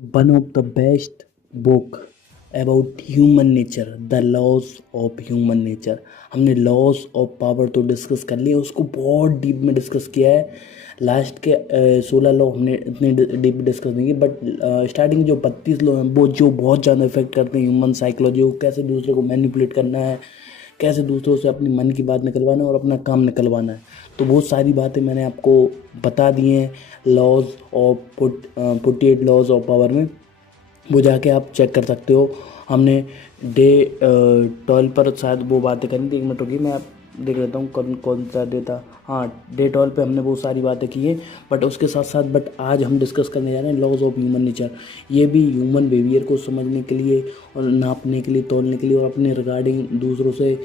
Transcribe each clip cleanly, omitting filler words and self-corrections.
one of the best book about human nature, the laws of human nature। हमने loss of power तो discuss कर लिया, उसको बहुत डीप में डिस्कस किया है। लास्ट के 16 लॉ हमने इतने डीप डिस्कस नहीं किए, बट स्टार्टिंग जो 32 लॉ हैं वो जो बहुत ज़्यादा इफेक्ट करते हैं ह्यूमन साइकोलॉजी को, कैसे दूसरे को मैनिपुलेट करना है, कैसे दूसरों से अपनी मन की बात निकलवाना है और अपना काम निकलवाना है। तो बहुत सारी बातें मैंने आपको बता दी हैं laws of 48 laws of power में, वो जाके आप चेक कर सकते हो। हमने डे 12 पर शायद वो बातें करी थी। 1 मिनट रुकिए, मैं आप देख लेता हूँ कौन कौन सा डे था। हाँ, डे 12 पे हमने बहुत सारी बातें की हैं, बट उसके साथ साथ आज हम डिस्कस करने जा रहे हैं लॉज ऑफ ह्यूमन नेचर। ये भी ह्यूमन बिहेवियर को समझने के लिए और नापने के लिए, तोलने के लिए, और अपने रिगार्डिंग दूसरों से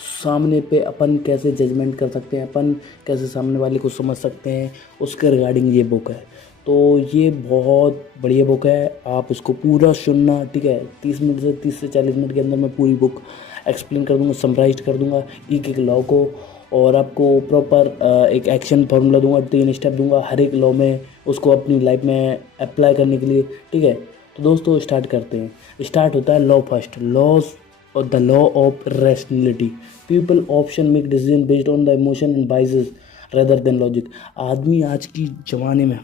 सामने पे अपन कैसे जजमेंट कर सकते हैं, अपन कैसे सामने वाले को समझ सकते हैं, उसके रिगार्डिंग ये बुक है। तो ये बहुत बढ़िया बुक है, आप इसको पूरा सुनना, ठीक है। 30 से 40 मिनट के अंदर मैं पूरी बुक एक्सप्लेन कर दूंगा, समराइज कर दूंगा एक लॉ को, और आपको प्रॉपर एक एक्शन फार्मूला दूंगा, 3 स्टेप दूंगा हर एक लॉ में, उसको अपनी लाइफ में अप्लाई करने के लिए, ठीक है। तो दोस्तों स्टार्ट करते हैं। स्टार्ट होता है लॉ फर्स्ट, लॉज और the law of rationality. People option make decision based on the emotion and biases rather than logic. आदमी आज की ज़माने में,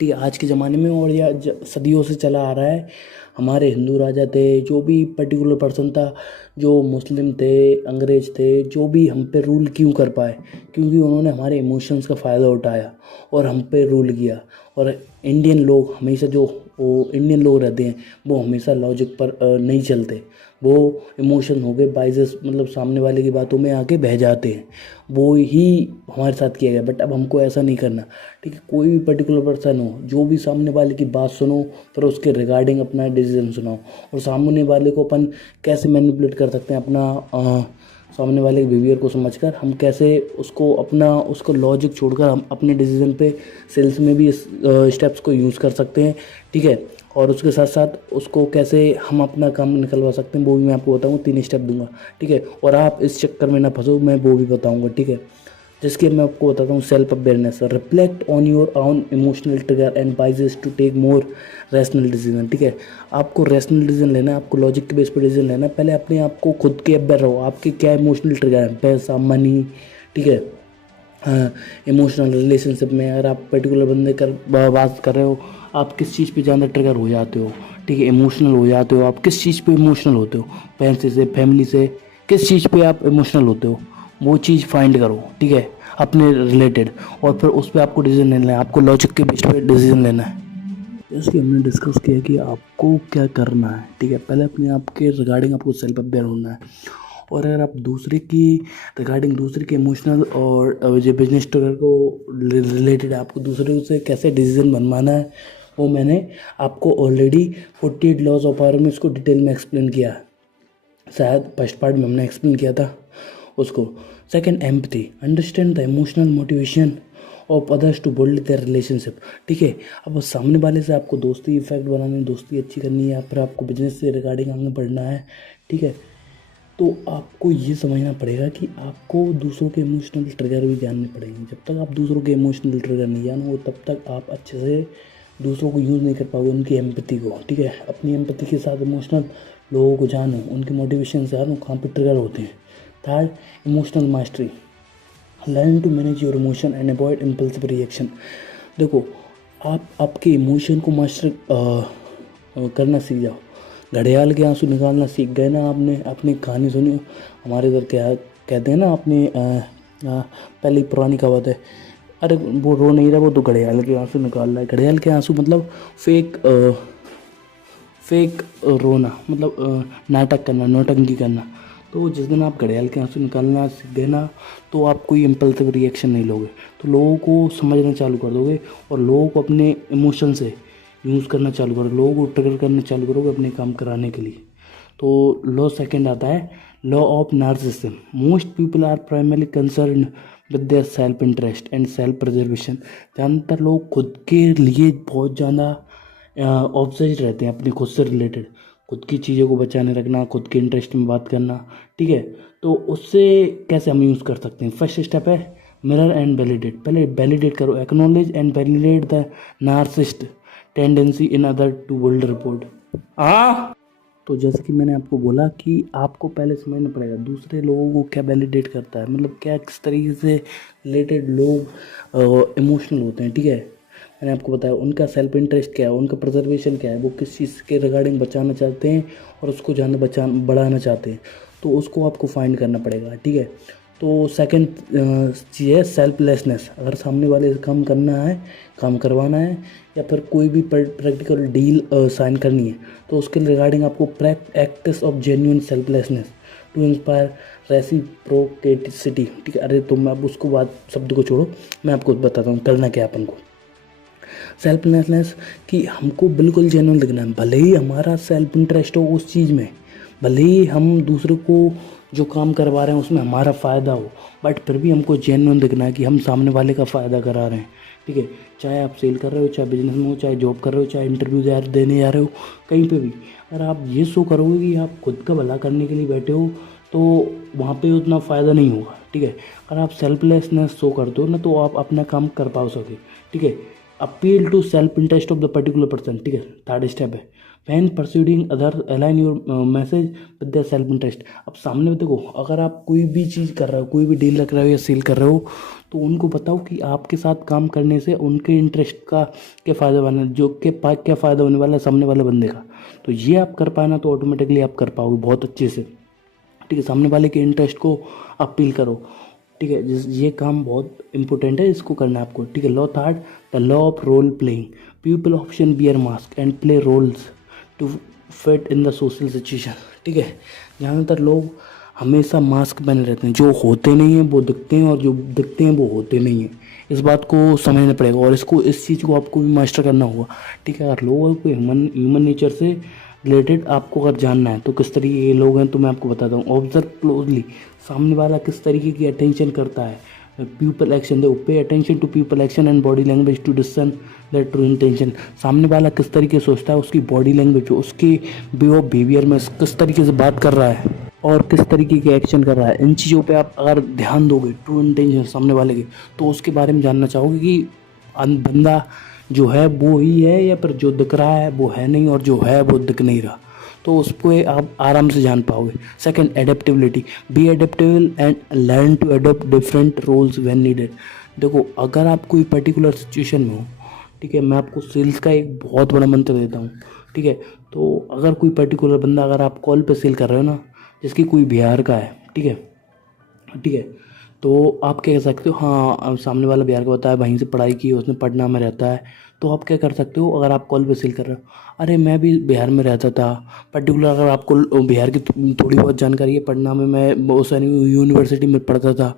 ठीक है, आज के ज़माने में और या सदियों से चला आ रहा है। हमारे हिंदू राजा थे, जो भी पर्टिकुलर पर्सन था, जो मुस्लिम थे, अंग्रेज थे, जो भी हम पे रूल क्यों कर पाए, क्योंकि उन्होंने हमारे इमोशंस का फ़ायदा उठाया और हम पे रूल किया। और इंडियन लोग हमेशा, जो वो इंडियन लोग रहते हैं, वो हमेशा लॉजिक पर नहीं चलते, वो इमोशन हो गए, बाइसेस, मतलब सामने वाले की बातों में आके बह जाते हैं। वो ही हमारे साथ किया गया, बट अब हमको ऐसा नहीं करना, ठीक है। कोई भी पर्टिकुलर पर्सन हो, जो भी सामने वाले की बात सुनो, फिर उसके रिगार्डिंग अपना डिसीजन सुनाओ। और सामने वाले को अपन कैसे मैनिपुलेट कर सकते हैं, अपना सामने वाले के बिहेवियर को समझकर हम कैसे उसको उसको लॉजिक छोड़कर हम अपने डिसीजन पे सेल्स में भी इस स्टेप्स को यूज़ कर सकते हैं, ठीक है। और उसके साथ साथ उसको कैसे हम अपना काम निकलवा सकते हैं, वो भी मैं आपको बताऊँगा, 3 स्टेप दूंगा, ठीक है। और आप इस चक्कर में ना फंसो, मैं वो भी बताऊँगा, ठीक है। जिसके मैं आपको बताता हूँ self awareness, reflect on your own emotional trigger and biases to take more rational decision, ठीक है। आपको रैशनल डिसीजन लेना है, आपको लॉजिक के बेस पर डिसीजन लेना है। पहले अपने आप को खुद के अवेयर रहो, आपके क्या इमोशनल ट्रिगर है, पैसा, मनी, ठीक है। हाँ, इमोशनल रिलेशनशिप में अगर आप पर्टिकुलर बंदे बात कर रहे हो, आप किस चीज़ पे ज़्यादा ट्रिगर हो जाते हो, ठीक है, इमोशनल हो जाते हो, आप किस चीज़ पे इमोशनल होते हो, पैसे से, फैमिली से, किस चीज़ पे आप इमोशनल होते हो, वो चीज़ फाइंड करो, ठीक है, अपने रिलेटेड। और फिर उस पर आपको डिसीजन लेना है, आपको लॉजिक के बेस पे डिसीजन लेना है। जैसे हमने डिस्कस किया कि आपको क्या करना है, ठीक है। पहले अपने आप के रिगार्डिंग आपको सेल्फ अवेयर होना है, और अगर आप दूसरे की रिगार्डिंग, दूसरे के इमोशनल और जो बिजनेस ट्रिगर को रिलेटेड आपको दूसरे से कैसे डिसीजन बनवाना है, वो मैंने आपको ऑलरेडी 48 लॉज ऑफ पावर में इसको डिटेल में एक्सप्लेन किया है। शायद फर्स्ट पार्ट में हमने एक्सप्लेन किया था उसको। Second, empathy, understand the emotional motivation of others to build their relationship, ठीक है। अब सामने वाले से आपको दोस्ती इफेक्ट बनानी, दोस्ती अच्छी करनी है, या फिर आपको बिजनेस से रिगार्डिंग आगे बढ़ना है, ठीक है। तो आपको ये समझना पड़ेगा कि आपको दूसरों के इमोशनल ट्रिगर भी जानने पड़ेंगे। जब तक आप दूसरों के इमोशनल ट्रिगर नहीं जानोगे, तब तक आप अच्छे से दूसरों को यूज़ नहीं कर पाओगे, उनकी एम्पैथी को, ठीक है। अपनी एम्पैथी के साथ इमोशनल लोगों को जानो, उनके मोटिवेशन से जानो, कहाँ पे ट्रिगर होते हैं। Third, emotional mastery, learn to manage your emotion and avoid impulsive reaction. देखो, आप आपके इमोशन को मास्टर करना सीख जाओ। घड़ियाल के आंसू निकालना सीख गए ना आपने, अपनी कहानी सुनी हमारे इधर, क्या कहते हैं ना, अपनी पहले पुरानी कहावत है, अरे वो रो नहीं रहा, वो तो घड़ियाल के आंसू निकाल रहा है। घड़ियाल के आंसू मतलब फेक फेक रोना, मतलब नाटक करना, नौटंकी करना। तो जिस दिन आप घड़ियाल के आंसू निकालना सीख गए ना, तो आप कोई इम्पल्सिव रिएक्शन नहीं लोगे, तो लोगों को समझना चालू कर दोगे, और लोगों को अपने इमोशन से यूज़ करना चालू करो, लोगों को ट्रिगर करना चालू करोगे अपने काम कराने के लिए। तो लॉ सेकंड आता है law of narcissism. Most people are primarily concern with their self interest and self preservation. ज़्यादातर लोग खुद के लिए बहुत ज़्यादा ऑब्सेस्ड रहते हैं, अपने खुद से रिलेटेड, खुद की चीज़ों को बचाने रखना, खुद के इंटरेस्ट में बात करना, ठीक है। तो उससे कैसे हम यूज़ कर सकते हैं? फर्स्ट स्टेप है मिरर एंड वैलिडेट। पहले वैलिडेट करो, acknowledge and validate the narcissist, tendency in order to build rapport. हाँ, तो जैसे कि मैंने आपको बोला कि आपको पहले समझना पड़ेगा दूसरे लोगों को क्या वैलिडेट करता है, मतलब क्या किस तरीके से रिलेटेड लोग इमोशनल होते हैं, ठीक है। मैंने आपको बताया उनका सेल्फ इंटरेस्ट क्या है, उनका प्रिजर्वेशन क्या है, वो किस चीज़ के रिगार्डिंग बचाना चाहते हैं और उसको बढ़ाना चाहते हैं, तो उसको आपको फाइंड करना पड़ेगा, ठीक है। तो सेकंड चीज़ है सेल्फलेसनेस। अगर सामने वाले से काम करना है, काम करवाना है, या फिर कोई भी प्रैक्टिकल डील साइन करनी है, तो उसके रिगार्डिंग आपको acts of genuine selflessness to inspire reciprocity, ठीक है। अरे तो मैं अब उसको बात शब्द को छोड़ो, मैं आपको बताता हूँ करना क्या अपन को। सेल्फलेसनेस कि हमको बिल्कुल जेन्युइन दिखना है, भले ही हमारा सेल्फ इंटरेस्ट हो उस चीज़ में, भले ही हम दूसरे को जो काम करवा रहे हैं उसमें हमारा फ़ायदा हो, बट फिर भी हमको जेन्युइन दिखना है कि हम सामने वाले का फ़ायदा करा रहे हैं, ठीक है। चाहे आप सेल कर रहे हो, चाहे बिजनेस में हो, चाहे जॉब कर रहे हो, चाहे इंटरव्यू देने जा रहे हो, कहीं पे भी अगर आप ये शो करोगे कि आप खुद का भला करने के लिए बैठे हो, तो वहाँ पे उतना फ़ायदा नहीं होगा, ठीक है। अगर आप सेल्फलेसनेस शो करते हो ना, तो आप अपना काम कर पाओगे, ठीक है। Appeal to self interest of the particular person, ठीक है, थर्ड स्टेप है। When persuading other align your message with the self interest. अब सामने में देखो, अगर आप कोई भी चीज़ कर रहे हो, कोई भी डील रख रहे हो या सेल कर रहे हो, तो उनको बताओ कि आपके साथ काम करने से उनके इंटरेस्ट का क्या फ़ायदा बना, जो के पास क्या फ़ायदा होने वाला है सामने वाले बंदे का। तो ये आप कर पाना तो ऑटोमेटिकली आप कर पाओगे बहुत अच्छे से, ठीक है। सामने वाले के इंटरेस्ट को अपील करो, ठीक है। ये काम बहुत इंपॉर्टेंट है, इसको करना है आपको, ठीक है। Law third, the law of role playing. People often bear mask and play roles to fit in the social situation, ठीक है। ज़्यादातर लोग हमेशा मास्क पहने रहते हैं, जो होते नहीं हैं वो दिखते हैं और जो दिखते हैं वो होते नहीं हैं। इस बात को समझना पड़ेगा और इस चीज़ को आपको भी मास्टर करना होगा, ठीक है। अगर लोगों को ह्यूमन नेचर से रिलेटेड आपको अगर जानना है तो किस तरीके के लोग हैं, तो मैं आपको बताता हूँ। ऑब्जर्व क्लोजली, सामने वाला किस तरीके की अटेंशन करता है। People action, they pay attention to people action and body language to discern the true intention. सामने वाला किस तरीके से सोचता है, उसकी बॉडी लैंग्वेज, उसकी वे ऑफ बिहेवियर में किस तरीके से बात कर रहा है और किस तरीके के एक्शन कर रहा है, इन चीज़ों पे आप अगर ध्यान दोगे, ट्रू इंटेंशन सामने वाले के, तो उसके बारे में जानना चाहोगे कि बंदा जो है वो ही है या फिर जो दिख रहा है वो है नहीं और जो है वो दिख नहीं रहा, तो उसको आप आराम से जान पाओगे। Second, adaptability. Be adaptable and learn to adopt different roles when needed. देखो, अगर आप कोई पर्टिकुलर सिचुएशन में हो, ठीक है, मैं आपको सेल्स का एक बहुत बड़ा मंत्र देता हूँ, ठीक है। तो अगर कोई पर्टिकुलर बंदा, अगर आप कॉल पे सेल कर रहे हो ना, जिसकी कोई बिहार का है, ठीक है, ठीक है, तो आप क्या कह सकते हो, हाँ अब सामने वाला बिहार का बताया, वहीं से पढ़ाई की, उसने पटना में रहता है, तो आप क्या कर सकते हो, अगर आप कॉल पे सेल कर रहे हो, अरे मैं भी बिहार में रहता था, पर्टिकुलर अगर आपको बिहार की थोड़ी बहुत जानकारी है, पटना में मैं बहुत सारी यूनिवर्सिटी में पढ़ता था,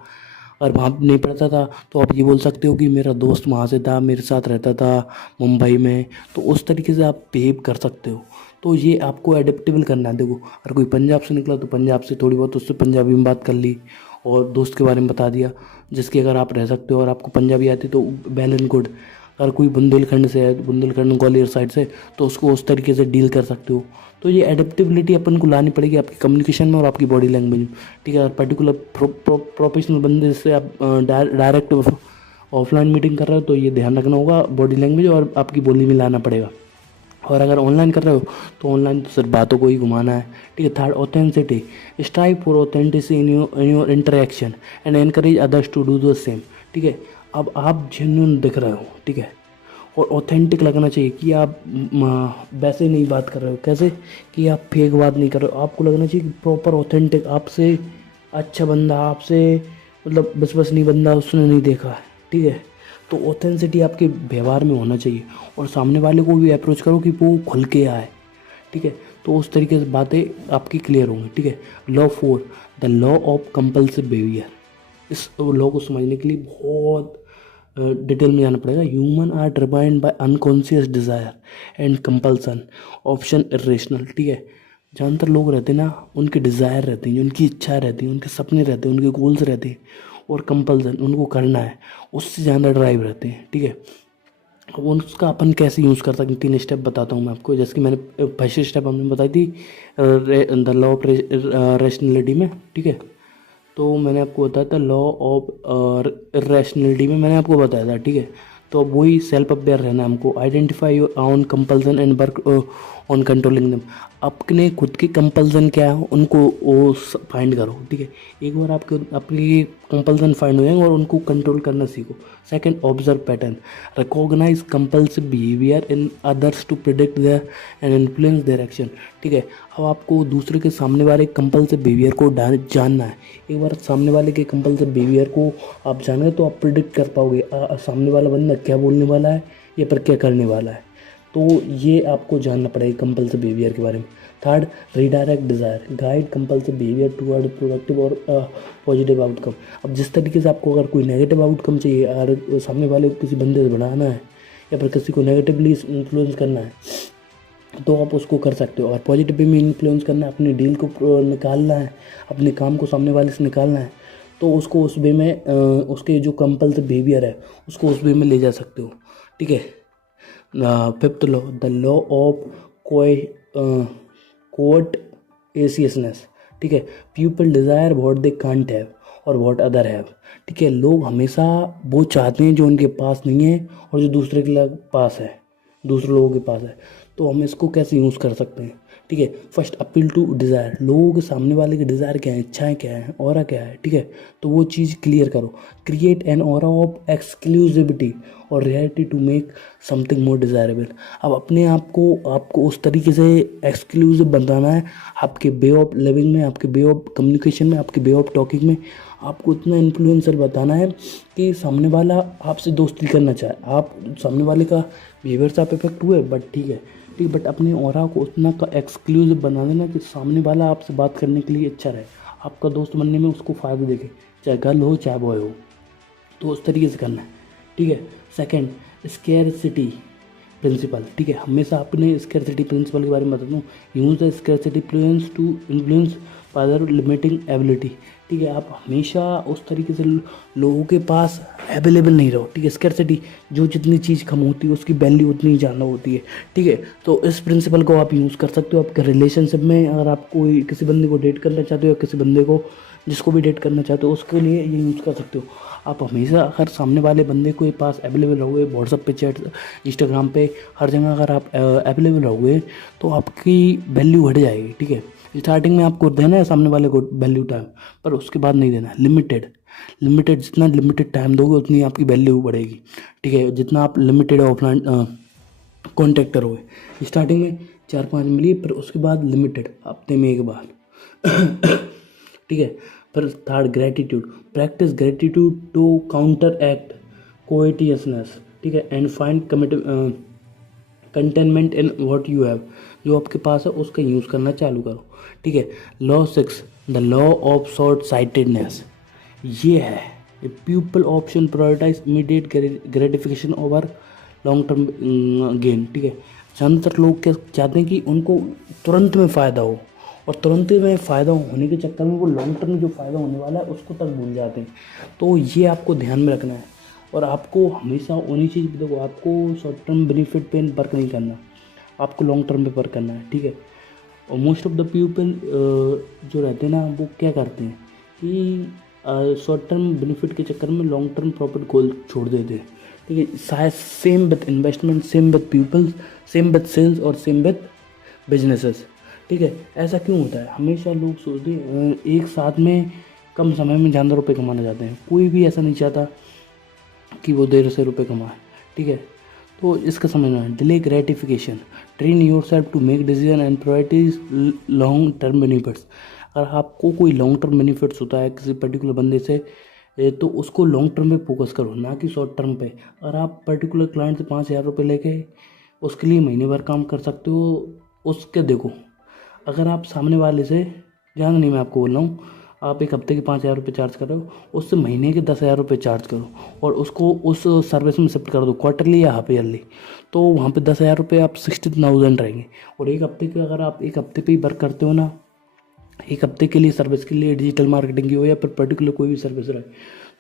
और वहाँ नहीं पढ़ता था, तो आप ये बोल सकते हो कि मेरा दोस्त वहाँ से था, मेरे साथ रहता था मुंबई में, तो उस तरीके से आप बिहेव कर सकते हो। तो ये आपको एडेप्टेबल करना है। देखो, अगर कोई पंजाब से निकला तो पंजाब से थोड़ी बहुत उससे पंजाबी में बात कर ली और दोस्त के बारे में बता दिया, जिसकी अगर आप रह सकते हो और आपको पंजाबी आती तो वेल एंड गुड। अगर कोई बुंदेलखंड से है, बुंदेलखंड ग्वालियर साइड से, तो उसको उस तरीके से डील कर सकते हो। तो ये एडेप्टेबिलिटी अपन को लानी पड़ेगी आपकी कम्युनिकेशन में और आपकी बॉडी लैंग्वेज में, ठीक है। अगर पर्टिकुलर प्रोफेशनल बंदे से आप डायरेक्ट ऑफलाइन मीटिंग कर रहे हो, तो ये ध्यान रखना होगा, बॉडी लैंग्वेज और आपकी बोली में लाना पड़ेगा। और अगर ऑनलाइन कर रहे हो तो ऑनलाइन तो सिर्फ बातों को ही घुमाना है, ठीक है। Third, authenticity. Strive for authenticity in your interaction and encourage others to do the same, ठीक है। अब आप जेन्युइन दिख रहे हो, ठीक है, और ऑथेंटिक लगना चाहिए कि आप वैसे नहीं बात कर रहे हो, कैसे कि आप फेक बात नहीं कर रहे हो, आपको लगना चाहिए कि प्रॉपर ऑथेंटिक, आपसे अच्छा बंदा, आपसे मतलब विश्वसनीय बंदा उसने नहीं देखा है, ठीक है। तो ऑथेंसिटी आपके व्यवहार में होना चाहिए और सामने वाले को भी अप्रोच करो कि वो खुल के आए, ठीक है। तो उस तरीके से बातें आपकी क्लियर होंगी, ठीक है। Law 4, the law of compulsive behaviour. इस लॉ को समझने के लिए बहुत डिटेल में जाना पड़ेगा। Human are determined by unconscious desire and compulsion, often irrational, ठीक है। ज़्यादातर लोग रहते हैं ना, उनके डिज़ायर रहते हैं, उनकी इच्छा रहती है, उनके सपने रहते हैं, उनके गोल्स रहते हैं, और कंपल्सन उनको करना है, उससे ज़्यादा ड्राइव रहते हैं, ठीक है। अब उसका अपन कैसे यूज़ कर सकते हैं, 3 स्टेप बताता हूँ मैं आपको। जैसे कि मैंने फर्स्ट स्टेप हमने बताई थी द लॉ ऑफ रैशनैलिटी में, ठीक है। तो मैंने आपको बताया था लॉ ऑफ रैशनैलिटी में मैंने आपको बताया था, ठीक है। तो अब वही सेल्फ अवेयर रहना है हमको। Identify your own compulsion and work on controlling दम। अपने खुद के कंपल्सन क्या है उनको वो फाइंड करो, ठीक है। एक बार आपके अपनी कंपल्सन फाइंड हो जाएंगे और उनको कंट्रोल करना सीखो। Second, observe pattern, recognise compulsive behaviour in others to predict their and influence their action, ठीक है। अब आपको दूसरे के सामने वाले कंपल्सिव बिहेवियर को जानना है। एक बार सामने वाले के कंपल्सिव बिहेवियर को आप जानेंगे तो आप प्रिडिक्ट कर पाओगे सामने वाला बंदा क्या बोलने वाला है या पर क्या करने वाला है। तो ये आपको जानना पड़ेगा कंपल्सिव बिहेवियर के बारे में। Third, redirect desire, guide compulsive behaviour toward productive और पॉजिटिव आउटकम। अब जिस तरीके से आपको अगर कोई नेगेटिव आउटकम चाहिए, अगर सामने वाले को किसी बंदे से बढ़ाना है या फिर किसी को नेगेटिवली इन्फ्लुएंस करना है तो आप उसको कर सकते हो। और पॉजिटिव में इन्फ्लुएंस करना है, अपनी डील को निकालना है, अपने काम को सामने वाले से निकालना है, तो उसको उस वे में उसके जो कंपल्सिव बिहेवियर है उसको उस वे में ले जा सकते हो, ठीक है। Fifth law, the law of courteousness, ठीक है। People desire what they can't have और व्हाट अदर हैव, ठीक है। लोग हमेशा वो चाहते हैं जो उनके पास नहीं है और जो दूसरे के पास है, दूसरे लोगों के पास है। तो हम इसको कैसे यूज़ कर सकते हैं, ठीक है। फर्स्ट, अपील टू डिज़ायर, लोगों के सामने वाले के डिज़ायर क्या है, इच्छाएं क्या है, ऑरा क्या है, ठीक है। तो वो चीज़ क्लियर करो। Create an aura of exclusivity और reality to make something more desirable. अब अपने आप को आपको उस तरीके से एक्सक्लूसिव बनाना है, आपके वे ऑफ लिविंग में, आपके वे ऑफ कम्युनिकेशन में, आपके वे ऑफ टॉकिंग में आपको इतना इन्फ्लुएंसर बताना है कि सामने वाला आपसे दोस्ती करना चाहे। आप सामने वाले का बिहेवियर से आप इफेक्ट हुए बट ठीक है, ठीक, बट अपने ऑरा को उतना का एक्सक्लूसिव बना देना कि सामने वाला आपसे बात करने के लिए अच्छा रहे, आपका दोस्त बनने में उसको फ़ायदा देखे, चाहे गर्ल हो चाहे बॉय हो। तो उस तरीके से करना है, ठीक है। सेकंड, स्कैरसिटी प्रिंसिपल, ठीक है। हमेशा अपने स्कैरसिटी प्रिंसिपल के बारे में बता दूँ, use the scarcity principle to influence further limiting ability, ठीक है। आप हमेशा उस तरीके से लोगों के पास अवेलेबल नहीं रहो, ठीक है। स्कैरसिटी, जो जितनी चीज़ कम होती है उसकी वैल्यू उतनी जानना होती है, ठीक है। तो इस प्रिंसिपल को आप यूज़ कर सकते हो आपके रिलेशनशिप में। अगर आप कोई किसी बंदे को डेट करना चाहते हो या किसी बंदे को जिसको भी डेट करना चाहते हो उसके लिए ये यूज़ कर सकते हो। आप हमेशा अगर सामने वाले बंदे के पास अवेलेबल रहोगे, व्हाट्सअप पे, चैट, इंस्टाग्राम पे, हर जगह अगर आप अवेलेबल रहोगे तो आपकी वैल्यू बढ़ जाएगी, ठीक है। स्टार्टिंग में आपको देना है सामने वाले को वैल्यू टाइम, पर उसके बाद नहीं देना। लिमिटेड जितना लिमिटेड टाइम दोगे उतनी आपकी वैल्यू बढ़ेगी, ठीक है। जितना आप लिमिटेड ऑफलाइन कॉन्टैक्ट करोगे, स्टार्टिंग में 4-5 मिलिए, पर उसके बाद लिमिटेड, हफ्ते में एक बार ठीक है। फिर third, gratitude, practice gratitude to counteract covetousness, ठीक है, and find contentment in what you have, जो आपके पास है उसका यूज़ करना चालू करो, ठीक है। Law 6, the law of short sightedness, ये है people often prioritise immediate gratification over long term gain, ठीक है। ज़्यादातर लोग क्या चाहते हैं कि उनको तुरंत में फ़ायदा हो, और तुरंत में फ़ायदा होने के चक्कर में वो लॉन्ग टर्म में जो फ़ायदा होने वाला है उसको तक भूल जाते हैं। तो ये आपको ध्यान में रखना है, और आपको हमेशा उन्हीं चीज़ देखो, आपको शॉर्ट टर्म बेनिफिट पे वर्क नहीं करना, आपको लॉन्ग टर्म पे वर्क करना है, ठीक है। और मोस्ट ऑफ द पीपल जो रहते हैं ना वो क्या करते हैं कि शॉर्ट टर्म बेनिफिट के चक्कर में लॉन्ग टर्म प्रॉफिट गोल छोड़ देते हैं, ठीक है। शायद same with investment, same with people, same with sales और सेम विद बिजनेसेस, ठीक है। ऐसा क्यों होता है? हमेशा लोग सोचते हैं एक साथ में कम समय में ज़्यादा रुपये कमाना चाहते हैं, कोई भी ऐसा नहीं चाहता कि वो देर से रुपये कमाए, ठीक है। तो इसका समझना है, delay gratification, train your self to make decision and prioritise long term benefits. अगर आपको कोई लॉन्ग टर्म बेनिफिट्स होता है किसी पर्टिकुलर बंदे से, तो उसको लॉन्ग टर्म पे फोकस करो, ना कि शॉर्ट टर्म पे। अगर आप पर्टिकुलर क्लाइंट से 5,000 रुपये लेके उसके लिए महीने भर काम कर सकते हो, उसके देखो, अगर आप सामने वाले से, ज़्यादा नहीं मैं आपको बोल रहा हूँ, आप एक हफ्ते के 5,000 रुपये चार्ज कर रहे हो, उससे महीने के 10,000 रुपये चार्ज करो और उसको उस सर्विस में शिफ्ट कर दो, क्वार्टरली या हाफ ईयरली। तो वहाँ पे 10,000 रुपये आप 60,000 रहेंगे। और एक हफ्ते के, अगर आप एक हफ्ते पे ही वर्क करते हो ना, एक हफ्ते के लिए सर्विस के लिए, डिजिटल मार्केटिंग की हो या फिर पर्टिकुलर कोई भी सर्विस रहे,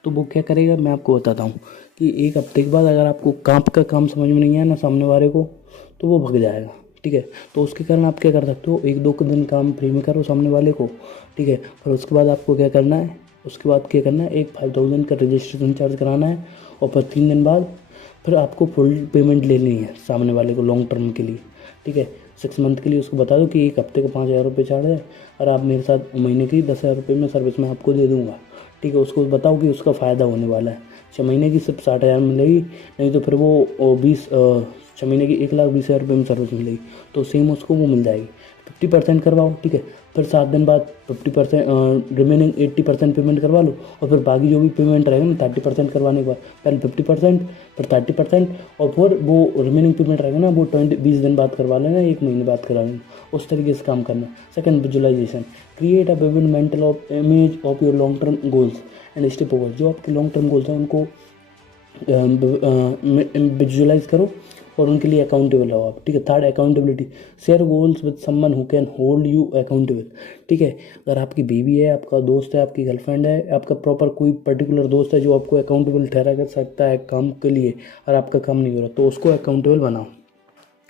तो वो क्या करेगा मैं आपको बताता हूँ कि एक हफ्ते के बाद अगर आपको काम समझ में नहीं आया ना सामने वाले को, तो वो भग जाएगा, ठीक है। तो उसके कारण आप क्या कर सकते हो, 1-2 दिन काम फ्री में करो सामने वाले को, ठीक है। फिर उसके बाद आपको क्या करना है, उसके बाद क्या करना है, एक 5,000 का रजिस्ट्रेशन चार्ज कराना है, और फिर 3 दिन बाद फिर आपको फुल पेमेंट लेनी है सामने वाले को लॉन्ग टर्म के लिए, ठीक है। 6 मंथ के लिए उसको बता दो कि एक हफ्ते को 5,000 रुपये चार्ज है और आप मेरे साथ महीने की 10,000 रुपये में सर्विस मैं आपको दे दूँगा, ठीक है। उसको बताओ कि उसका फ़ायदा होने वाला है। 6 महीने की सिर्फ 60,000 मिलेगी, नहीं तो फिर वो 6 महीने की 1,20,000 रुपये में सर्विस मिलेगी, तो सेम उसको वो मिल जाएगी। 50% करवाओ, ठीक है। फिर 7 दिन बाद 50% रिमेनिंग 80% पेमेंट करवा लो, और फिर बाकी जो भी पेमेंट रहेगा ना 30% करवाने के बाद, पहले 50% फिर 30% और फिर वो रिमेनिंग पेमेंट रहेगा ना वो 20 दिन बाद करवा लेना, 1 महीने बाद करवा लेना। उस तरीके से काम करना है। Second, visualisation. Create a vivid mental of image of your long term goals and step over. जो आपके लॉन्ग टर्म गोल्स हैं उनको विजुअलाइज करो और उनके लिए अकाउंटेबल हो आप, ठीक है। Third, accountability. Share goals with someone who can hold you accountable, ठीक है। अगर आपकी बीवी है, आपका दोस्त है, आपकी गर्लफ्रेंड है, आपका प्रॉपर कोई पर्टिकुलर दोस्त है जो आपको अकाउंटेबल ठहरा कर सकता है काम के लिए और आपका काम नहीं हो रहा, तो उसको अकाउंटेबल बनाओ,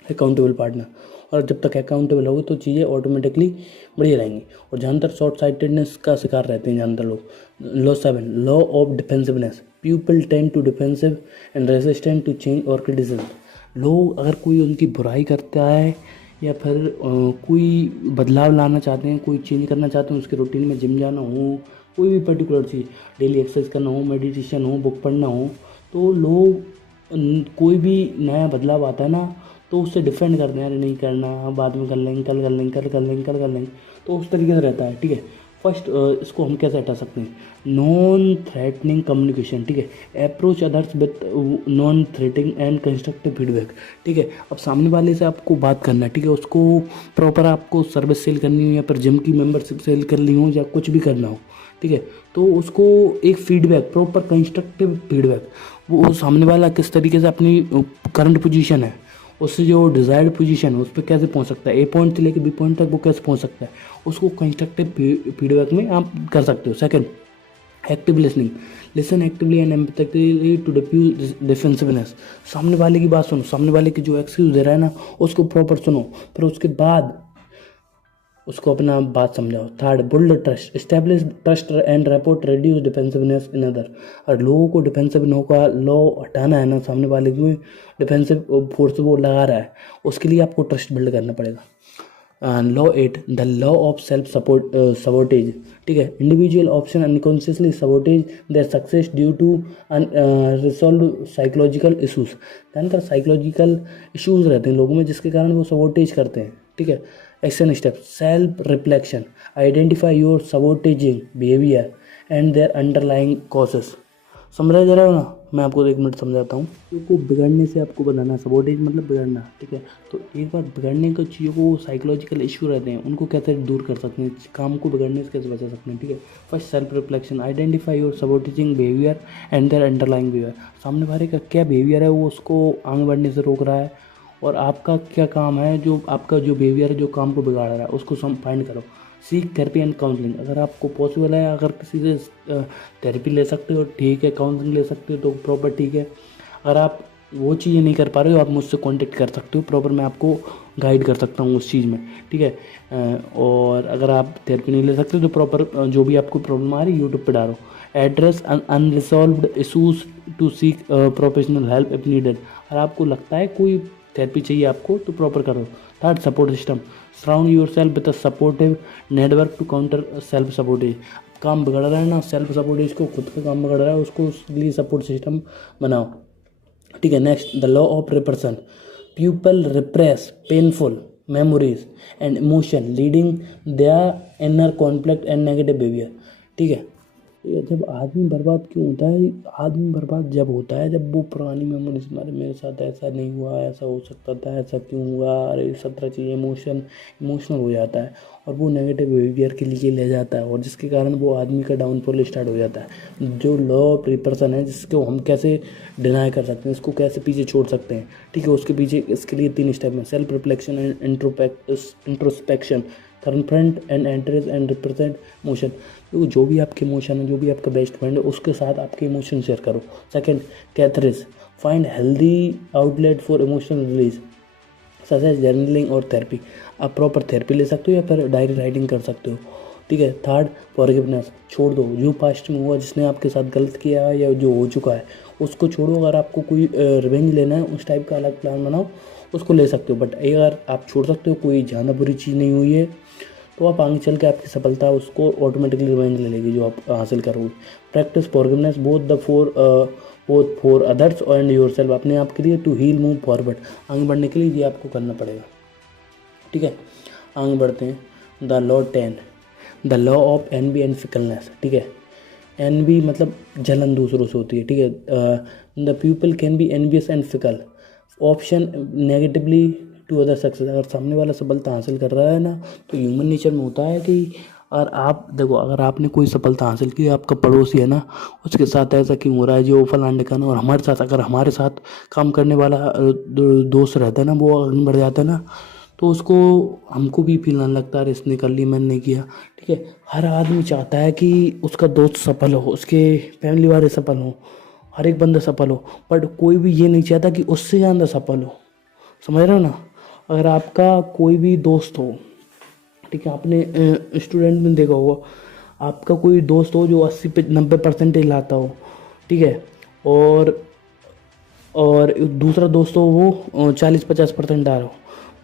अकाउंटेबल पार्टनर। और जब तक अकाउंटेबल होगी तो चीज़ें ऑटोमेटिकली बढ़िया रहेंगी। और ज़्यादातर शॉर्ट साइटेडनेस का शिकार रहते हैं ज़्यादातर लोग। Law 7, law of defensiveness. People tend to defensive and resistant to change और क्रिटिसिज्म। लोग अगर कोई उनकी बुराई करता है या फिर कोई बदलाव लाना चाहते हैं, कोई चेंज करना चाहते हैं, उसके रूटीन में जिम जाना हो, कोई भी पर्टिकुलर चीज़, डेली एक्सरसाइज करना हो, मेडिटेशन हो, बुक पढ़ना हो, तो लोग कोई भी नया बदलाव आता है ना तो उससे डिफेंड करते हैं, अरे नहीं करना, बाद में कर लेंगे, कल कर लेंगे, कल कर लेंगे, कल कर लेंगे, तो उस तरीके से रहता है, ठीक है। फर्स्ट, इसको हम कैसे हटा सकते हैं? नॉन थ्रेटनिंग कम्युनिकेशन, ठीक है। Approach others with non threatening and constructive feedback, ठीक है। अब सामने वाले से आपको बात करना है, ठीक है। उसको प्रॉपर आपको सर्विस सेल करनी हो या फिर जिम की मेंबरशिप सेल करनी हो या कुछ भी करना हो, ठीक है, तो उसको एक फीडबैक, प्रॉपर कंस्ट्रक्टिव फीडबैक, वो सामने वाला किस तरीके से अपनी करंट पोजीशन है, उससे जो डिज़ायर्ड पोजीशन है उस पर कैसे पहुंच सकता है, ए पॉइंट से लेकर बी पॉइंट तक वो कैसे पहुंच सकता है, उसको कंस्ट्रक्टिव फीडबैक में आप कर सकते हो। Second, active listening. Listen actively and empathetically to defuse defensiveness. सामने वाले की बात सुनो, सामने वाले की जो एक्सक्यूज दे रहा है ना उसको प्रॉपर सुनो, फिर उसके बाद उसको अपना बात समझाओ। Third, build trust. Establish trust and rapport, reduce defensiveness in other. और लोगों को डिफेंसिव का लॉ हटाना है ना, सामने वाले में डिफेंसिव फोर्स वो लगा रहा है, उसके लिए आपको ट्रस्ट बिल्ड करना पड़ेगा। Law 8, the law of self support sabotage, ठीक है। Individual often unconsciously sabotage their success due to resolve psychological issues. ज़्यादातर साइकोलॉजिकल इशूज़ रहते हैं लोगों में जिसके कारण वो सबोटेज करते हैं, ठीक है। Action step, self reflection. Identify your sabotaging behaviour and their underlying causes. समझ रहे हो ना, मैं आपको 1 मिनट समझाता हूँ। चीज़ों को बिगड़ने से आपको बताना है, सबोटेज मतलब बिगड़ना, ठीक है। तो एक बार बिगड़ने की चीज़ों को साइकोलॉजिकल इशू रहते हैं उनको कैसे दूर कर सकते हैं, काम को बिगड़ने से कैसे बचा सकते हैं, ठीक है। First, self reflection. Identify your sabotaging behaviour and their underlying behaviour. सामने वाले का क्या बिहेवियर है वो उसको आगे बढ़ने से रोक रहा है, और आपका क्या काम है, जो आपका जो बिहेवियर है जो काम को बिगाड़ रहा है उसको फाइंड करो। सीख थेरेपी एंड काउंसलिंग। अगर आपको पॉसिबल है, अगर किसी से थेरेपी ले सकते हो ठीक है, काउंसलिंग ले सकते हो तो प्रॉपर ठीक है। अगर आप वो चीज़ें नहीं कर पा रहे हो आप मुझसे कांटेक्ट कर सकते हो, प्रॉपर मैं आपको गाइड कर सकता हूँ उस चीज़ में, ठीक है। और अगर आप थेरेपी नहीं ले सकते तो प्रॉपर जो भी आपको प्रॉब्लम आ रही है यूट्यूब पे डालो। Address unresolved issues to seek professional help if needed. अगर आपको लगता है कोई थेरेपी चाहिए आपको तो प्रॉपर करो। Third, support system. Surround yourself with a supportive network to counter self sabotage. काम बिगड़ रहा है ना, सेल्फ सपोर्टेज को, खुद का काम बिगड़ रहा है उसको, उसके लिए सपोर्ट सिस्टम बनाओ, ठीक है। Next, the law of repression. People repress painful memories and emotion leading their inner conflict and negative behaviour, ठीक है। जब आदमी बर्बाद क्यों होता है? आदमी बर्बाद जब होता है जब वो पुरानी मेमोरीज, मेरे साथ ऐसा नहीं हुआ, ऐसा हो सकता था, ऐसा क्यों हुआ, अरे 17 चीज़ें इमोशनल हो जाता है और वो नेगेटिव बिहेवियर के लिए ले जाता है, और जिसके कारण वो आदमी का डाउनफॉल स्टार्ट हो जाता है। जो लॉ ऑफ रिप्रेशन है जिसको हम कैसे डिनाई कर सकते हैं, इसको कैसे पीछे छोड़ सकते हैं, ठीक है। उसके पीछे इसके लिए 3 स्टेप में, self reflection and introspection, confront and entrance and represent emotion. तो जो भी आपके इमोशन है, जो भी आपका बेस्ट फ्रेंड है उसके साथ आपके इमोशन शेयर करो। Second, catharsis. Find healthy outlet for emotional release such as journaling और थेरेपी। आप प्रॉपर थेरेपी ले सकते हो या फिर डायरी राइटिंग कर सकते हो, ठीक है। Third, forgiveness. छोड़ दो जो पास्ट में हुआ, जिसने आपके साथ गलत किया या जो हो चुका है उसको छोड़ो, अगर आपको कोई रिवेंज लेना है उस टाइप का अलग प्लान बनाओ, उसको ले सकते हो। बट अगर आप छोड़ सकते हो, कोई ज़्यादा बुरी चीज़ नहीं हुई है, तो आप आगे चल के आपकी सफलता उसको ऑटोमेटिकली रिवेंज ले लेगी जो आप हासिल करोगे। Practice forgiveness both for others and your self, अपने आप के लिए, टू हील मूव फॉरवर्ड, आगे बढ़ने के लिए ये आपको करना पड़ेगा। ठीक है, आगे बढ़ते हैं। The law 10, the law of envy and fickleness. ठीक है, एनवी मतलब जलन दूसरों से होती है। ठीक है, the people can be envious and fickle, often negatively to other success. अगर सामने वाला सफलता हासिल कर रहा है ना, तो ह्यूमन नेचर में होता है कि, और आप देखो, अगर आपने कोई सफलता हासिल की, आपका पड़ोसी है ना, उसके साथ ऐसा क्यों हो रहा है, जो फलान ढिकाना, और हमारे साथ, अगर हमारे साथ काम करने वाला दोस्त रहता है ना, वो आगे बढ़ जाता है ना, तो उसको, हमको भी फील आने लगता है इसने कर ली, मैंने नहीं किया। ठीक है, हर आदमी चाहता है कि उसका दोस्त सफल हो, उसके फैमिली वाले सफल हो, हर एक बंदा सफल हो, बट कोई भी ये नहीं चाहता कि उससे ज़्यादा सफल हो। समझ रहे हो ना? अगर आपका कोई भी दोस्त हो, ठीक है, आपने स्टूडेंट में देखा होगा, आपका कोई दोस्त हो जो 80-90% लाता हो, ठीक है, और दूसरा दोस्त हो वो 40-50% आ रहा हो,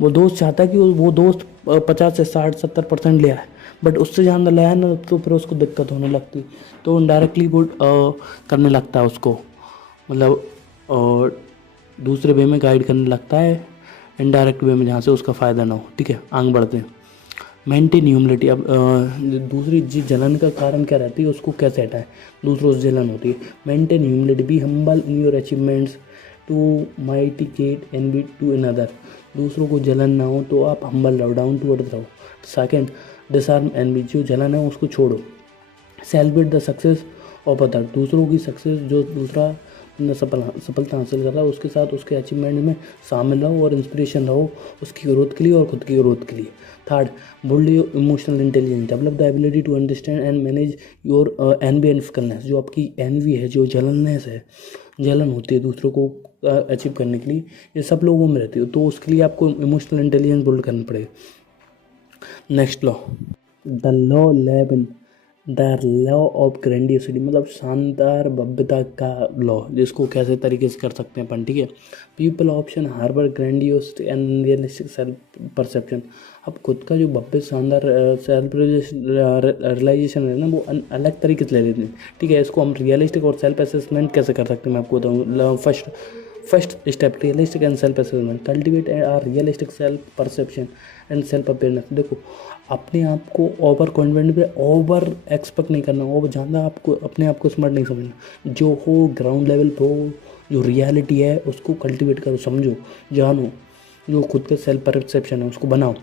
वो दोस्त चाहता है कि वो दोस्त 50 से 60-70% ले आए, बट उससे ज़्यादा लाया ना, तो फिर उसको दिक्कत होने लगती, तो इनडायरेक्टली वो करने लगता है उसको, मतलब और दूसरे वे में गाइड करने लगता है, इनडायरेक्ट वे में, जहाँ से उसका फ़ायदा ना हो। ठीक है, आगे बढ़ते हैं। Maintain humility. अब दूसरी चीज जलन का कारण क्या रहती है, उसको कैसे हटाएं, दूसरों से जलन होती है। Maintain humility, be humble in your achievements to mitigate envy to another, दूसरों को जलन ना हो तो आप हम्बल रहो, डाउन टू अर्थ रहो। सेकंड, डिसआर्म एनवी, जो जलन है उसको छोड़ो। Celebrate the success of other, दूसरों की सक्सेस, जो दूसरा सफलता हासिल कर रहा है उसके साथ उसके अचीवमेंट में शामिल रहो और इंस्पिरेशन रहो उसकी ग्रोथ के लिए और खुद की ग्रोथ के लिए। Third, build your emotional intelligence, develop the ability to understand and manage your envy and fickleness, जो आपकी एनवी है, जो जलननेस है, जलन होती है दूसरों को अचीव करने के लिए, ये सब लोगों में रहती है, तो उसके लिए आपको इमोशनल इंटेलिजेंस बिल्ड करना पड़ेगा। Next law, the law 11, the law of grandiosity, मतलब शानदार भव्यता का लॉ, जिसको कैसे तरीके से कर सकते हैं अपन। ठीक है, people often harbour grandiosity and realistic self perception, अब खुद का जो भव्य शानदार सेल्फ रियलाइजेशन है ना, वो अलग तरीके से ले लेते हैं। ठीक है, इसको हम रियलिस्टिक और सेल्फ असेसमेंट कैसे कर सकते हैं, मैं आपको बताऊँ। First step, realistic and self assessment, cultivate a realistic self perception and self awareness. देखो, अपने आप को ओवर कॉन्फिडेंट पे ओवर एक्सपेक्ट नहीं करना, ओवर ज़्यादा आपको अपने आप को स्मार्ट नहीं समझना, जो हो ग्राउंड लेवल पे हो, जो रियलिटी है उसको कल्टिवेट करो, समझो, जानो, जो खुद का सेल्फ परसेप्शन है उसको बनाओ।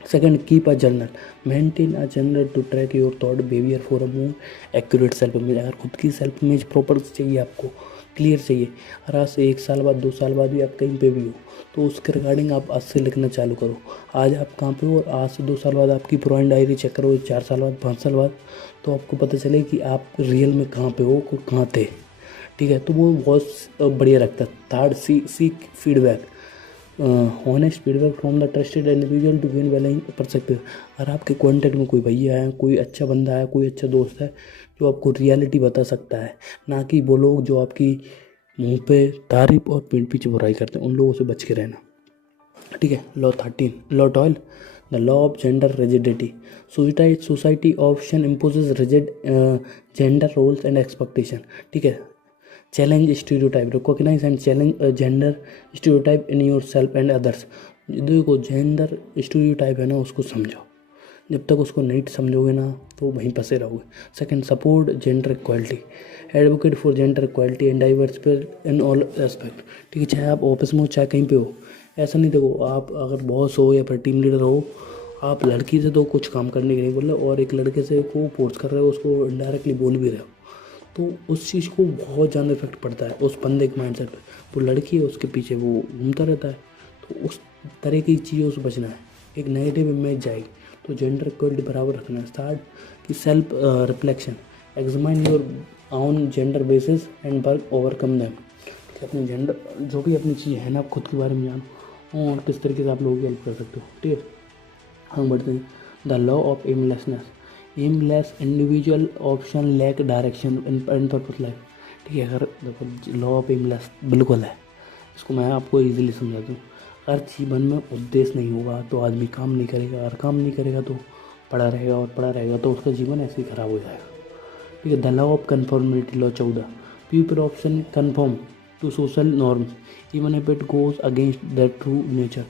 Second, keep a journal, maintain a journal to track your thought behaviour for a more accurate self image. अगर खुद की सेल्फ इमेज प्रॉपर चाहिए, आपको क्लियर चाहिए, और आज से 1 साल बाद 2 साल बाद भी आप कहीं पे भी हो, तो उसके रिगार्डिंग आप आज से लिखना चालू करो। आज आप कहाँ पे हो, और आज से 2 साल बाद आपकी पुरानी डायरी चेक करो, 4 साल बाद, 5 साल बाद, तो आपको पता चले कि आप रियल में कहाँ पे हो, कहाँ थे। ठीक है, तो वो बहुत बढ़िया लगता है। Third, seek feedback, honest feedback from the trusted individual to gain valuing perspective. अगर आपके कॉन्टेक्ट में कोई भैया है, कोई अच्छा बंदा है, कोई अच्छा दोस्त है, जो आपको रियलिटी बता सकता है, ना कि वो लोग जो आपकी मुंह पे तारीफ और पीठ पीछे बुराई करते हैं, उन लोगों से बच के रहना। ठीक है, law 13, law 12, the law of gender rigidity. Society often imposes rigid gender roles and expectation. ठीक है, challenge stereotype, recognise and challenge gender stereotype in your self and others. देखो, जेंडर स्टीरियोटाइप है ना, उसको समझो, जब तक उसको नहीं समझोगे ना, तो वहीं फंसे रहोगे। Second, support gender equality, advocate for gender equality and diversity in all aspect. ठीक है, चाहे आप ऑफिस में हो, चाहे कहीं पे हो, ऐसा नहीं, देखो, आप अगर बॉस हो या फिर टीम लीडर हो, आप लड़की से तो कुछ काम करने के नहीं बोल रहे, और एक लड़के से को फोर्स कर रहे हो, उसको इनडायरेक्टली बोल भी रहे हो, तो उस चीज़ को बहुत ज़्यादा इफेक्ट पड़ता है उस बंदे के माइंडसेट पे। वो लड़की है, उसके पीछे वो घूमता रहता है, तो उस तरह की चीज़ों से बचना है, एक नेगेटिव इमेज जाएगी, तो जेंडर इक्वलिटी बराबर रखना है। स्टार्ट की self reflection, examine your on gender basis and work overcome them. अपने जेंडर, जो भी अपनी चीज़ है ना, आप खुद के बारे में जानो और किस तरीके से आप लोगों की हेल्प कर सकते हो। ठीक है, हम बढ़ते हैं। The law of aimlessness, aimless individual option lack direction in purpose life. ठीक है। अगर देखो लॉ ऑफ इमलेस बिल्कुल है, इसको मैं आपको इजीली समझा दूँ। अगर जीवन में उद्देश्य नहीं होगा तो आदमी काम नहीं करेगा, अगर काम नहीं करेगा तो पड़ा रहेगा, और पड़ा रहेगा तो उसका जीवन ऐसे ही खराब हो जाएगा। ठीक है। The law of conformity, law 14, people often conform to social norms even if it goes against the true nature.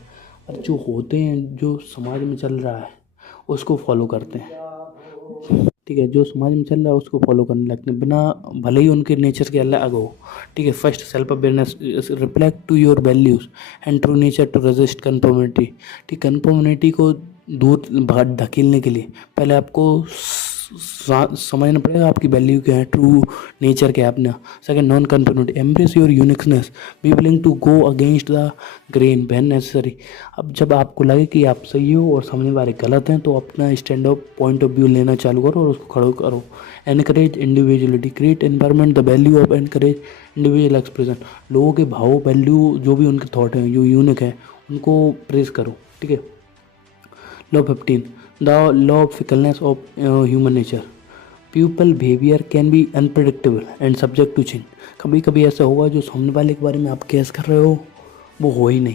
और जो होते हैं, जो समाज में चल रहा है उसको फॉलो करते हैं। ठीक है। जो समाज में चल रहा है उसको फॉलो करने लगते हैं, बिना भले ही उनके नेचर के अलग हो। ठीक है। First self awareness reflect to your values and true nature to resist conformity. ठीक, कन्फॉर्मिटी को दूर भाग धकेलने के लिए पहले आपको समझना पड़ेगा आपकी वैल्यू क्या है, ट्रू नेचर क्या है अपना। Second, non conformity, embrace your uniqueness, be willing to go against the grain when necessary. अब जब आपको लगे कि आप सही हो और सामने वाले गलत हैं तो अपना stand of point of view लेना चालू करो और उसको खड़ो करो। Encourage individuality, create environment the value of encourage individual expression. लोगों के भाव, वैल्यू, जो भी उनके थॉट हैं जो यूनिक है उनको प्रेज करो। ठीक है। Law 15, the law of fickleness of human nature, people behaviour can be unpredictable and subject to change. कभी कभी ऐसा होगा जो सामने वाले के बारे में आप गेस कर रहे हो वो हो ही नहीं,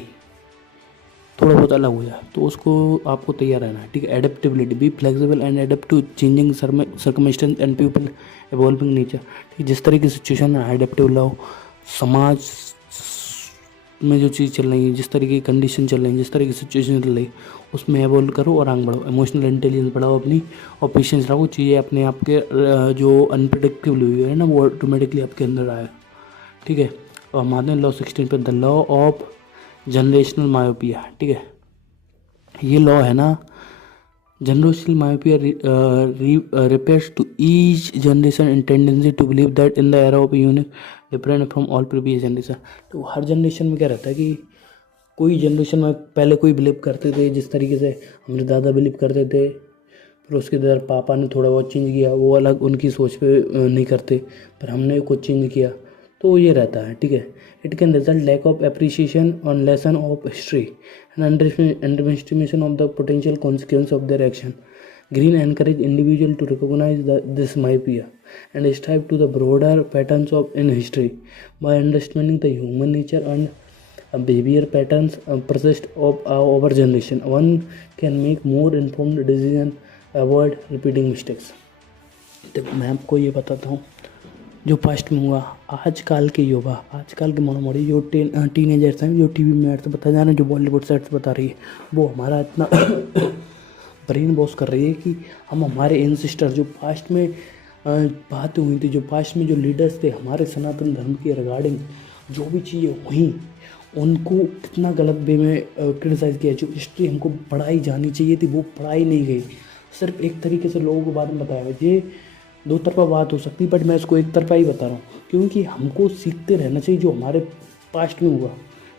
थोड़ा बहुत अलग हो जाए, तो उसको आपको तैयार रहना है। ठीक है। Adaptability, be flexible and adapt to changing circumstance and people evolving nature. ठीक, जिस तरह की सिचुएशन है एडेप्टेबल रहो। समाज में जो चीज़ चल रही है, जिस तरीके की कंडीशन चल रही है, जिस तरह की सिचुएशन चल रही है उसमें एवॉल्व करो और आगे बढ़ो। इमोशनल इंटेलिजेंस बढ़ाओ अपनी, और पेशेंस रखो। चीज़ें अपने आप के जो अनप्रिडिक्टेबल हुई है ना वो ऑटोमेटिकली आपके अंदर आएगा। ठीक है। और हमारे लॉ 16 पे, the law of generational myopia. ठीक है। ये लॉ है ना, generational myopia refers to each generation in tendency to believe that in the era of unique different from all previous generation। तो हर जनरेशन में क्या रहता है कि कोई जनरेशन में पहले कोई बिलीव करते थे जिस तरीके से हमारे दादा बिलीव करते थे, फिर उसके इधर पापा ने थोड़ा बहुत चेंज किया, वो अलग उनकी सोच पे नहीं करते, पर हमने कुछ चेंज किया, तो ये रहता है। ठीक है। It can result lack of appreciation on lesson of history and underestimation of the potential consequence of their action. Greene encourage individual to recognise this myopia and strive to the broader patterns of in history by understanding the human nature and behavior patterns persist of our generation. One can make more informed decision, avoid repeating mistakes। देखो मैं आपको ये बताता हूँ जो past में हुआ, आजकल के युवा, आजकल के मोड़ी जो टीनेजर्स हैं जो टीवी में ऐसे बता जा रहे हैं, जो बॉलीवुड सेट्स बता रही है, वो हमारा इतना ब्रेन वॉश कर रही है कि हम हमारे एंसेस्टर जो पास्ट में बातें हुई थी, जो पास्ट में जो लीडर्स थे हमारे सनातन धर्म के रिगार्डिंग जो भी चीज़ें हुई, उनको कितना गलत वे में क्रिटिसाइज़ किया। जो हिस्ट्री हमको पढ़ाई जानी चाहिए थी वो पढ़ाई नहीं गई, सिर्फ एक तरीके से लोगों को बाद में बताया। ये दो तरफा बात हो सकती है, बट मैं इसको एक तरफा ही बता रहा हूँ क्योंकि हमको सीखते रहना चाहिए जो हमारे पास्ट में हुआ।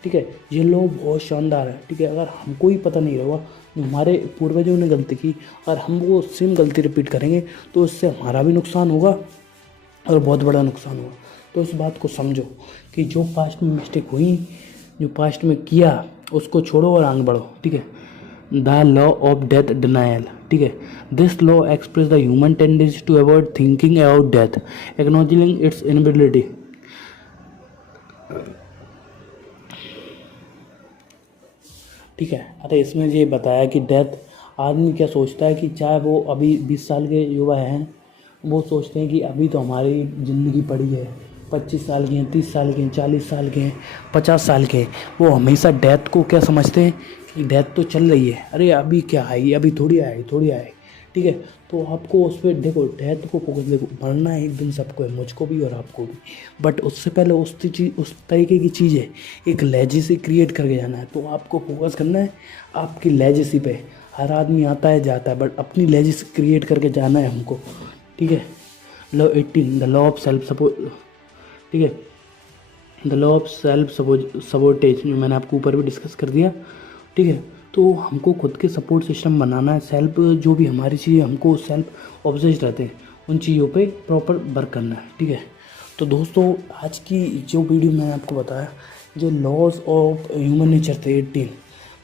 ठीक है। ये लोग बहुत शानदार है। ठीक है। अगर हमको ही पता नहीं रहा जो हमारे पूर्वजों ने गलती की, अगर हम वो सेम गलती रिपीट करेंगे तो इससे हमारा भी नुकसान होगा और बहुत बड़ा नुकसान होगा। तो इस बात को समझो कि जो पास्ट में मिस्टेक हुई, जो पास्ट में किया उसको छोड़ो और आगे बढ़ो। ठीक है। The law of death denial. ठीक है। This law express the human tendency to avoid thinking about death, acknowledging its inability. ठीक है। अरे इसमें ये बताया कि डेथ, आदमी क्या सोचता है कि चाहे वो अभी 20 साल के युवा हैं, वो सोचते हैं कि अभी तो हमारी ज़िंदगी पड़ी है, 25 साल के हैं, 30 साल के हैं, 40 साल के हैं, 50 साल के हैं, वो हमेशा डेथ को क्या समझते हैं कि डेथ तो चल रही है, अरे अभी क्या आएगी, अभी थोड़ी आएगी, थोड़ी आएगी। ठीक है। तो आपको उस पर देखो, डेथ को फोकस, देखो मरना है एक दिन सबको है, मुझको भी और आपको भी, बट उससे पहले उस तरीके की चीज़ है, एक लेजेसी क्रिएट करके जाना है। तो आपको फोकस करना है आपकी लेजेसी पे। हर आदमी आता है जाता है, बट अपनी लेजेसी क्रिएट करके जाना है हमको। ठीक है। Law 18, the law of self support. ठीक है। The law of self sabotage, जो मैंने आपको ऊपर भी डिस्कस कर दिया। ठीक है। तो हमको खुद के सपोर्ट सिस्टम बनाना है। सेल्फ, जो भी हमारी चीज़ें हमको सेल्फ ऑब्सेस्ड रहते हैं उन चीज़ों पे प्रॉपर वर्क करना है। ठीक है। तो दोस्तों आज की जो वीडियो मैंने आपको बताया, जो लॉज ऑफ ह्यूमन नेचर थे 18,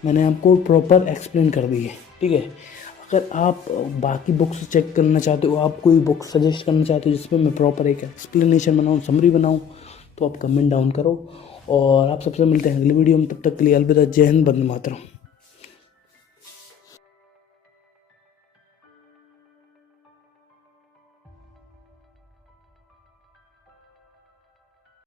मैंने आपको प्रॉपर एक्सप्लेन कर दी है। ठीक है। अगर आप बाकी बुक्स चेक करना चाहते हो, आप कोई बुक सजेस्ट करना चाहते हो जिसमें मैं प्रॉपर एक एक्सप्लेनेशन बनाऊँ, समरी बनाऊँ, तो आप कमेंट डाउन करो। और आप सबसे मिलते हैं अगली वीडियो में, तब तक के लिए अलविदा, जय हिंद, वंदे मातरम।